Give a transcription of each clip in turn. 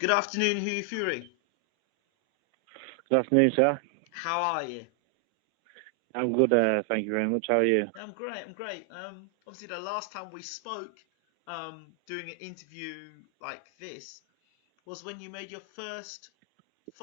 Good afternoon, Hughie. Good afternoon, sir. How are you? I'm good, thank you very much. How are you? I'm great. I'm great. Obviously, the last time we spoke, doing an interview like this, was when you made your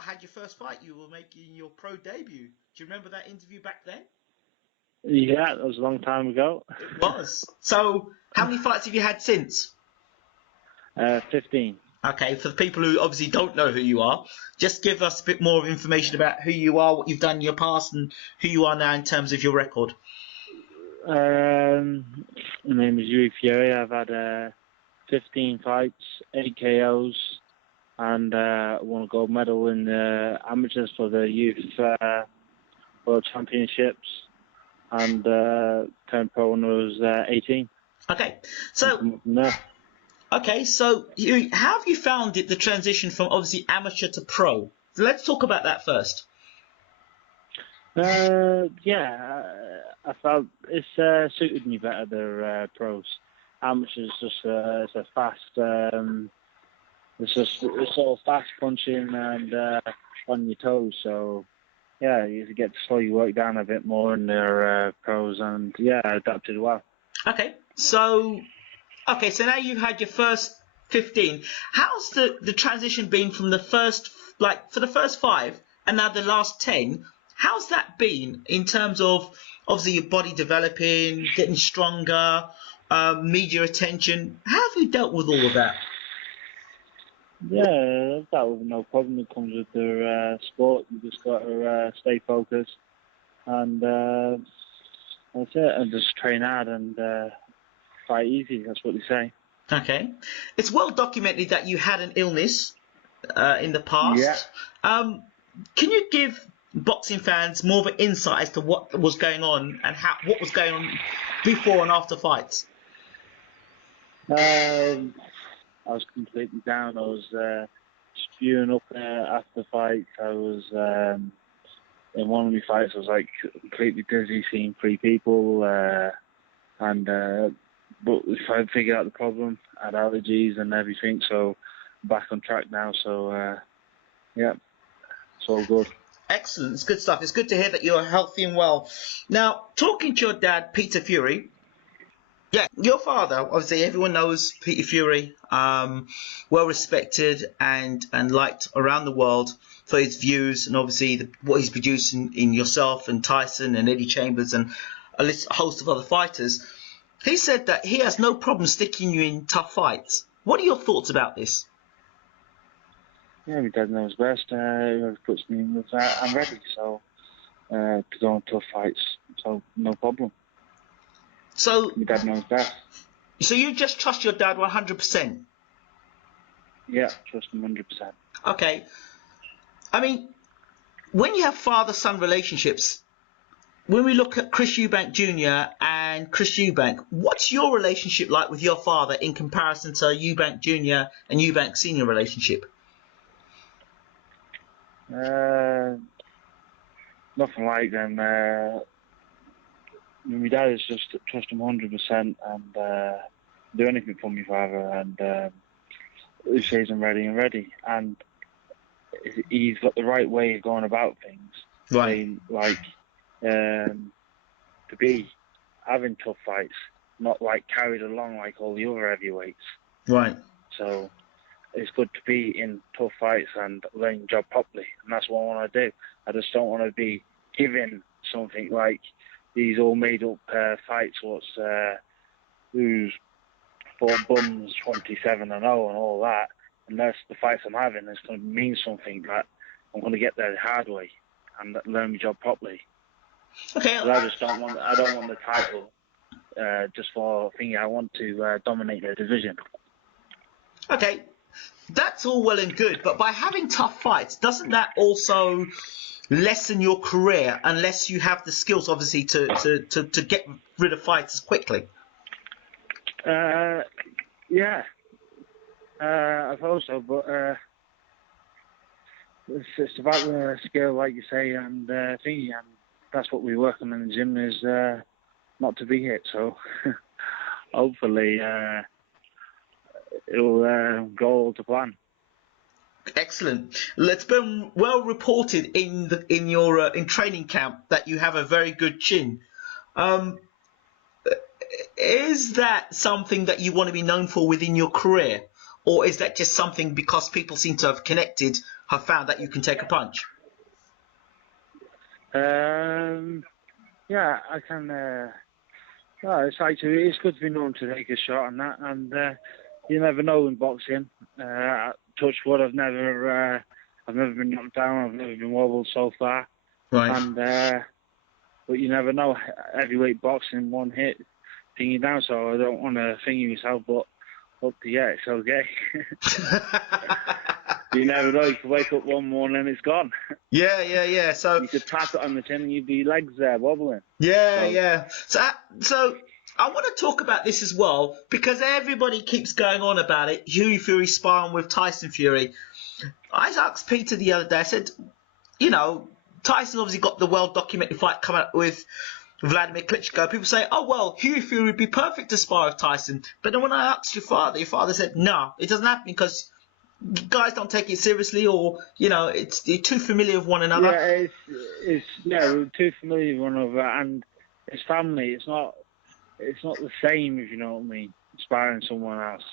had your first fight. You were making your pro debut. Do you remember that interview back then? Yeah, that was a long time ago. It was. So, how many fights have you had since? 15. Okay, for the people who obviously don't know who you are, just give us a bit more information about who you are, what you've done in your past, and who you are now in terms of your record. My name is Hughie. I've had 15 fights, 8 KOs, and won a gold medal in the amateurs for the youth world championships, and turned pro when I was 18. Okay, And so come up from there. How have you found it, the transition from obviously amateur to pro? So let's talk about that first. I felt it's suited me better. The pros, amateurs just it's a fast. It's all fast punching and on your toes. So yeah, you get to slow your work down a bit more in their pros, and yeah, I adapted well. Okay, so now you've had your first 15. How's the transition been from the first, like for the first five and now the last 10? How's that been in terms of obviously your body developing, getting stronger, media attention? How have you dealt with all of that? Yeah, that was no problem. It comes with their sport. You just got to stay focused, and that's it. And just train hard and fight easy. That's what they say. Okay, it's well documented that you had an illness in the Yeah. past. Can you give boxing fans more of an insight as to what was going on and what was going on before and after fights? Um, I was completely down. I was spewing up after fights. I was in one of my fights. I was like completely dizzy, seeing three people, and but I figured out the problem. I had allergies and everything, so back on track now. So yeah, it's all good. Excellent, it's good stuff. It's good to hear that you're healthy and well. Now, talking to your dad, Peter Fury. Yeah, your father, obviously everyone knows Peter Fury, well respected and liked around the world for his views and obviously what he's producing in yourself and Tyson and Eddie Chambers and a host of other fighters. He said that he has no problem sticking you in tough fights. What are your thoughts about this? Yeah, my dad knows best. Whoever puts me in with that, I'm ready. So to go on tough fights, so no problem. So, My dad knows best. so you just trust your dad 100%? Yeah, trust him 100%. Okay. I mean, when you have father-son relationships, when we look at Chris Eubank Jr. and Chris Eubank, what's your relationship like with your father in comparison to Eubank Jr. and Eubank Sr. relationship? Uh, Nothing like them. My dad is just trust him 100% and do anything for my father. And he says I'm ready and ready. And he's got the right way of going about things. Right. Saying like to be having tough fights, not like carried along like all the other heavyweights. Right. So it's good to be in tough fights and learn your job properly, and that's what I want to do. I just don't want to be given something like these all made up fights. Who's four bums, 27 and 0 and all that. Unless the fights I'm having is going to mean something that I'm going to get there the hard way and learn my job properly. Okay. But I just don't want. I don't want the title just for thinking I want to dominate the division. Okay. That's all well and good, but by having tough fights, doesn't that also lessen your career unless you have the skills, obviously, to get rid of fighters quickly? Yeah, I suppose so, but it's about the skill, like you say, and thingy, and that's what we work on in the gym is not to be hit. So hopefully it'll go all to plan. Excellent. It's been well reported in your in training camp that you have a very good chin. Um, is that something that you want to be known for within your career, or is that just something because people seem to have connected, have found that you can take a punch? Yeah, I can. It's good to be known to take a shot and that, and you never know in boxing. Touch wood, I've never been knocked down. I've never been wobbled so far. Right. And but you never know. Heavyweight boxing, one hit, thing you down. So I don't want to finger myself, but yeah, it's okay. You never know. You could wake up one morning and it's gone. Yeah. So you could tap it on the chin and you'd be legs there wobbling. Yeah. So I want to talk about this as well because everybody keeps going on about it. Hughie Fury sparring with Tyson Fury. I asked Peter the other day. I said, Tyson obviously got the well-documented fight coming up with Vladimir Klitschko. People say, oh, well, Hughie Fury would be perfect to spar with Tyson. But then when I asked your father said, no, it doesn't happen because guys don't take it seriously or, they're too familiar with one another. Yeah, we're too familiar with one another and it's family. It's not the same, if you know what I mean, sparring someone else.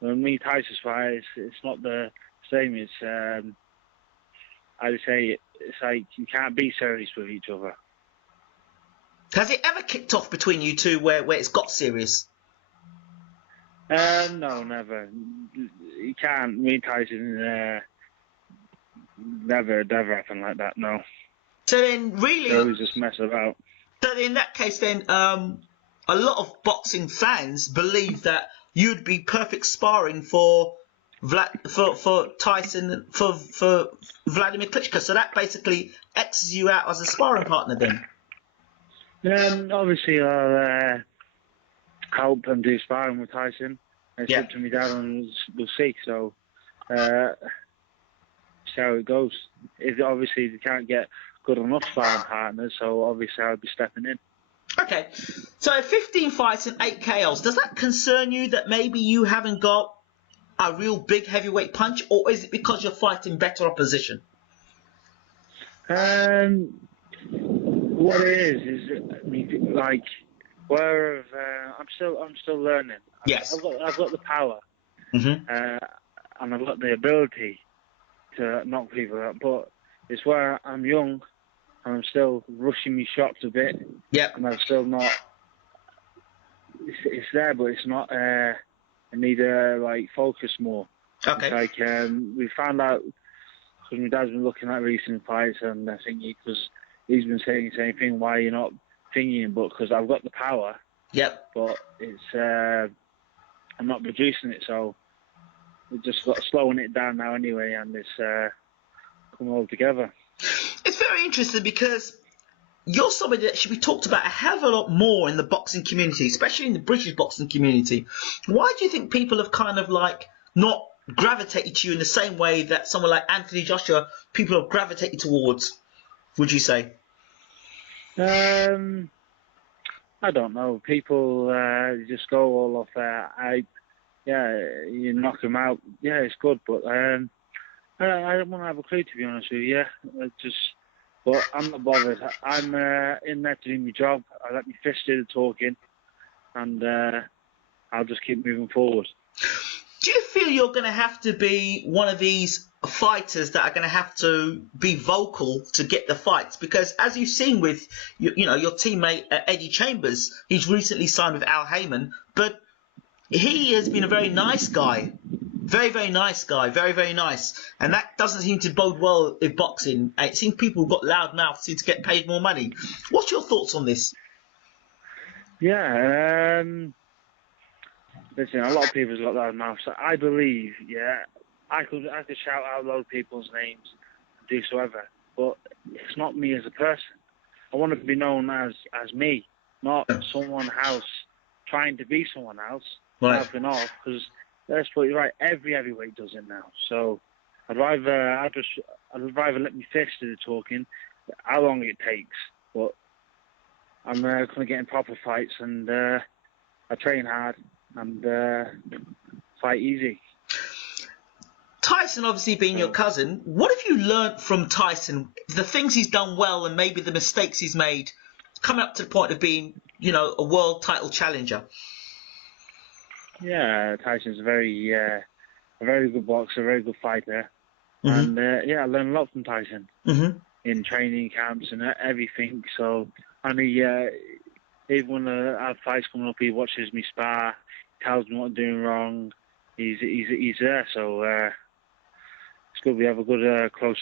When me Tyson fight, it's not the same. It's, I'd say, it's like you can't be serious with each other. Has it ever kicked off between you two where it's got serious? No, never. You can't. Me and Tyson, never happened like that, no. So then really... They always just mess about. So in that case then, a lot of boxing fans believe that you'd be perfect sparring for Tyson, for Vladimir Klitschko. So that basically X's you out as a sparring partner then? Obviously, I'll help and do sparring with Tyson. It's up to me dad and we'll see. So, see how it goes. Obviously, they can't get good enough sparring partners, so obviously I'll be stepping in. Okay, so 15 fights and 8 KOs. Does that concern you that maybe you haven't got a real big heavyweight punch, or is it because you're fighting better opposition? What it is like where I'm still learning. Yes, I've got the power, mm-hmm. And I've got the ability to knock people out, but it's where I'm young and I'm still rushing my shots a bit. Yep. And I'm still not. It's there, but it's not. I need to focus more. Okay. It's like we found out because my dad's been looking at recent fights and I think because he's been saying the same thing. Why you're not thinking? But because I've got the power. Yep. But it's I'm not producing it, so we've just got slowing it down now anyway, and it's coming all together. It's very interesting because you're somebody that should be talked about a hell of a lot more in the boxing community, especially in the British boxing community. Why do you think people have kind of not gravitated to you in the same way that someone like Anthony Joshua, people have gravitated towards, would you say? I don't know. People just go all off you knock them out. Yeah, it's good, but I don't want to have a clue, to be honest with you. But I'm not bothered. I'm in there to do my job. I let my fist do the talking, and I'll just keep moving forward. Do you feel you're going to have to be one of these fighters that are going to have to be vocal to get the fights? Because as you've seen with your teammate Eddie Chambers, he's recently signed with Al Heyman, but he has been a very nice guy. Very, very nice guy. Very, very nice. And that doesn't seem to bode well in boxing. It seems people who've got loud mouths seem to get paid more money. What's your thoughts on this? Yeah, listen, a lot of people's got loud mouths. I believe, I could shout out a lot of people's names, do so ever, but it's not me as a person. I want to be known as me, not someone else trying to be someone else. Right. Because let's put it right, every heavyweight does it now. So I'd rather let me fist do the talking, how long it takes. But I'm going to get in proper fights, and I train hard and fight easy. Tyson obviously being your cousin, what have you learnt from Tyson? The things he's done well and maybe the mistakes he's made, coming up to the point of being, a world title challenger. Yeah, Tyson's a very good boxer, a very good fighter. Mm-hmm. And I learned a lot from Tyson in training camps and everything. So, and even when I have fights coming up, he watches me spar, tells me what I'm doing wrong. He's there. So it's good. We have a good close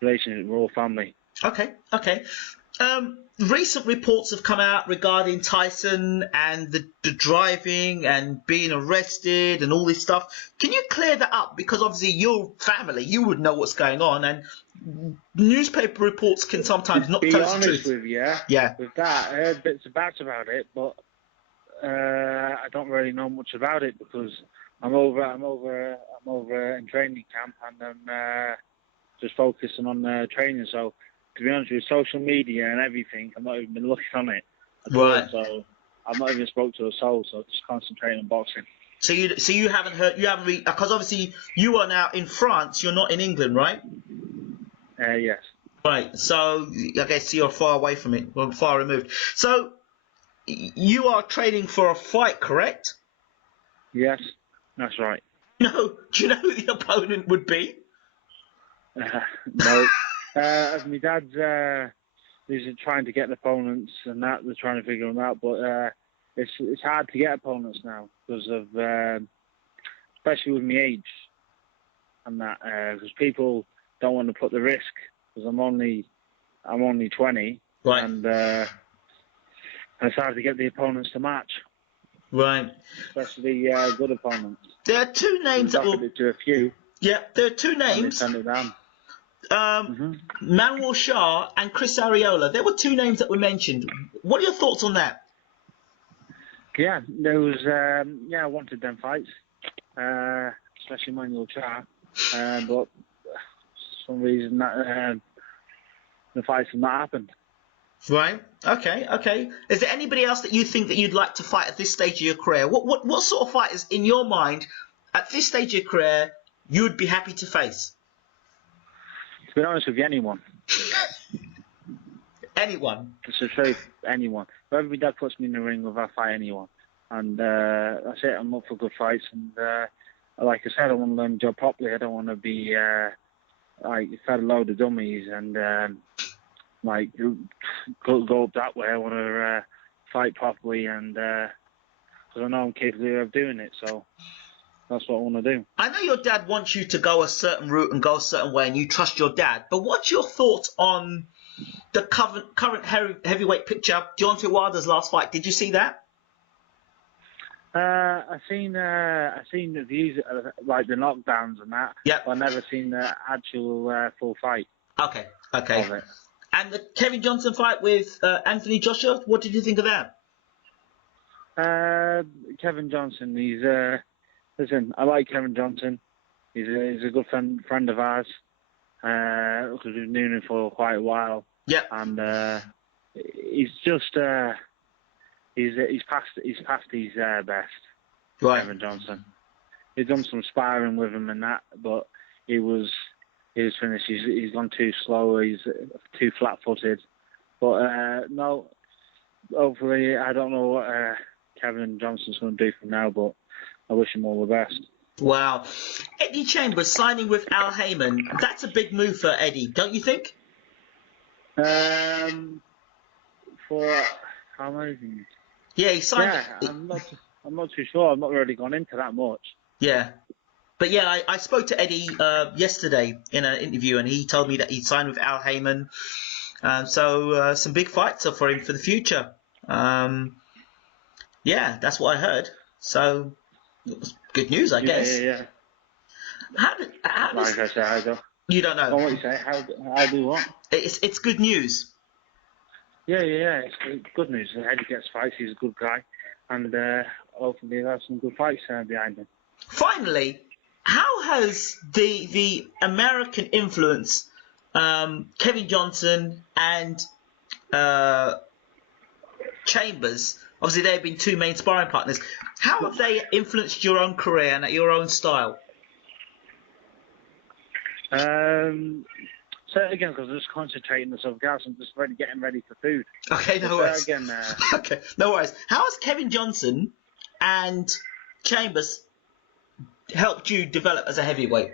relationship. We're all family. Okay. Recent reports have come out regarding Tyson and the driving and being arrested and all this stuff. Can you clear that up? Because obviously your family, you would know what's going on, and newspaper reports can sometimes not tell us the truth. To be honest with you, with that, I heard bits and bats about it, but I don't really know much about it because I'm over in training camp and I'm just focusing on training. So, to be honest with you, social media and everything, I've not even been looking on it. Right. So I've not even spoke to a soul. So just concentrating on boxing. So you haven't heard, because obviously you are now in France. You're not in England, right? Yes. Right. So I guess you're far away from it, or far removed. So you are training for a fight, correct? Yes, that's right. No. Do you know who the opponent would be? No. My dad's he's trying to get opponents and that. They're trying to figure them out, but it's hard to get opponents now because of especially with my age and that because people don't want to put the risk because I'm only 20, right, and it's hard to get the opponents to match. Right. Especially good opponents. There are two names that will. To a few. Yeah, there are two names. And they turned it down. Manuel Shah and Chris Arreola. There were two names that were mentioned. What are your thoughts on that? Yeah, there was. I wanted them fights, especially Manuel Shah, but for some reason that the fights have not happened. Right. Okay. Is there anybody else that you think that you'd like to fight at this stage of your career? What sort of fighters in your mind at this stage of your career you would be happy to face? To be honest with you, anyone. Anyone? It's the truth, anyone. Whoever my dad puts me in the ring with, I'll fight anyone. And that's it, I'm up for good fights. And like I said, I want to learn the job properly. I don't want to be fed a load of dummies and go up that way. I want to fight properly and because I know I'm capable of doing it. So that's what I want to do. I know your dad wants you to go a certain route and go a certain way, and you trust your dad. But what's your thoughts on the current heavyweight picture? Deontay Wilder's last fight. Did you see that? I seen the views, like the knockdowns and that. Yeah. But I've never seen the actual full fight. Okay. Of it. And the Kevin Johnson fight with Anthony Joshua. What did you think of that? Kevin Johnson. He's listen. I like Kevin Johnson. He's a good friend of ours. Because we've known him for quite a while. Yeah. And he's just he's past his best. Right. Kevin Johnson. He's done some sparring with him and that, but he was finished. He's gone too slow. He's too flat-footed. But no, hopefully, I don't know what Kevin Johnson's going to do from now, but I wish him all the best. Wow. Eddie Chambers signing with Al Heyman. That's a big move for Eddie, don't you think? For how many? Yeah, he signed. Yeah, I'm not too sure. I've not really gone into that much. Yeah. But yeah, I spoke to Eddie yesterday in an interview, and he told me that he'd signed with Al Heyman. So some big fights are for him for the future. Yeah, that's what I heard. So it was good news, I guess. Yeah. How does, like I said, I don't. You don't know. What you say? How do what? It's good news. Yeah. It's good news. Eddie gets fights. He's a good guy, and hopefully he'll have some good fights behind him. Finally, how has the American influence, Kevin Johnson and Chambers, obviously they've been two main sparring partners, how have they influenced your own career and your own style? Say it again, because I'm just concentrating on something else. I'm just getting ready for food. Okay, no Say it worries. again. Okay, no worries. How has Kevin Johnson and Chambers helped you develop as a heavyweight?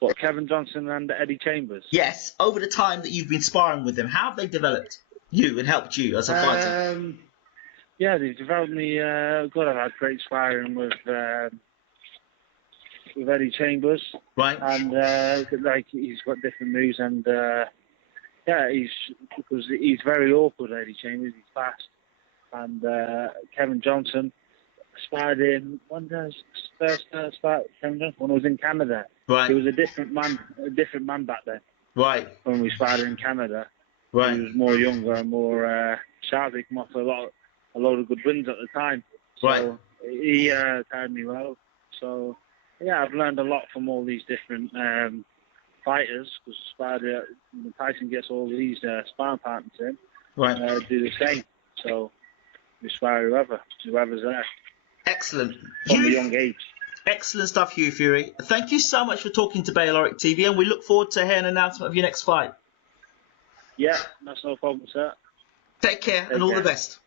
What, Kevin Johnson and Eddie Chambers? Yes, over the time that you've been sparring with them, how have they developed you and helped you as a fighter? Yeah, they've developed me good. I've had great sparring with Eddie Chambers. Right. And like, he's got different moves, and yeah, because he's very awkward, Eddie Chambers. He's fast. And Kevin Johnson sparred him when did I first start Kevin Johnson? When I was in Canada. Right. He was a different man back then. Right. When we sparred in Canada. Right. He was more younger and more sharp. He came off a lot of good wins at the time. So Right. he carried me well. So yeah, I've learned a lot from all these different fighters, because Tyson gets all these sparring partners in. Right. Do the same. So we spar whoever's there. Excellent. From a young age. Excellent stuff, Hughie Fury. Thank you so much for talking to Bayloric TV, and we look forward to hearing an announcement of your next fight. Yeah, that's no problem, sir. Take care and all the best.